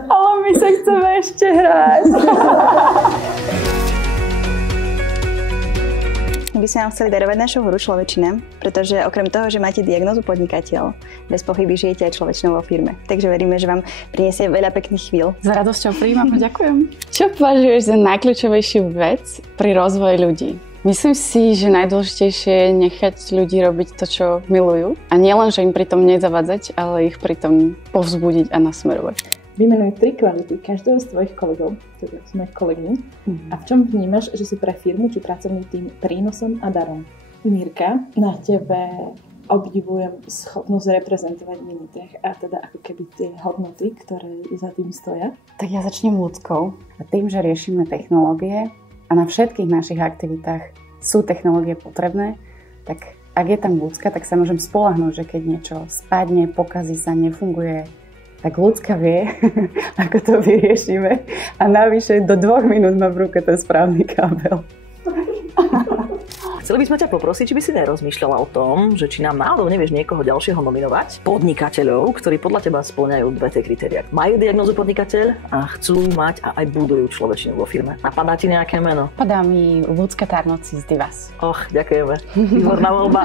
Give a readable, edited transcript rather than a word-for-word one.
Ale my sa chceme ešte hrať. By sme vám chceli darovať našu hru Človečina, pretože okrem toho, že máte diagnózu podnikateľ, bez pochyby žijete aj človečinou vo firme. Takže veríme, že vám prinesie veľa pekných chvíľ. S radosťou príjmam a ďakujem. Čo považuješ za najkľúčovejšiu vec pri rozvoji ľudí? Myslím si, že najdôležitejšie je nechať ľudí robiť to, čo milujú. A nielen, že im pritom nezavadzať, ale ich pritom povzbudiť a nasmerovať. Vymenuj 3 kvality každého z tvojich kolegov, teda z mojich kolegní, a v čom vnímaš, že sú pre firmu či pracovný tím prínosom a darom. Mirka, na tebe obdivujem schopnosť reprezentovať Minitech a teda ako keby tie hodnoty, ktoré za tým stoja. Tak ja začnem ľudskou. A tým, že riešime technológie a na všetkých našich aktivitách sú technológie potrebné, tak ak je tam ľudská, tak sa môžem spoľahnúť, že keď niečo spadne, pokazí sa, nefunguje, tak ľudská vie, ako to vyriešime. A navyše do 2 minút má v ruke ten správny kábel. Chceli by sme ťa poprosiť, či by si nerozmýšľala o tom, že či nám náhodou nevieš niekoho ďalšieho nominovať, podnikateľov, ktorí podľa teba spĺňajú 2 tie kritériá. Majú diagnózu podnikateľ a chcú mať a aj budujú človečinu vo firme. Napadá ti nejaké meno? Padá mi Ľudská Tarnoci z Divas. Och, ďakujeme. Výborná voľba.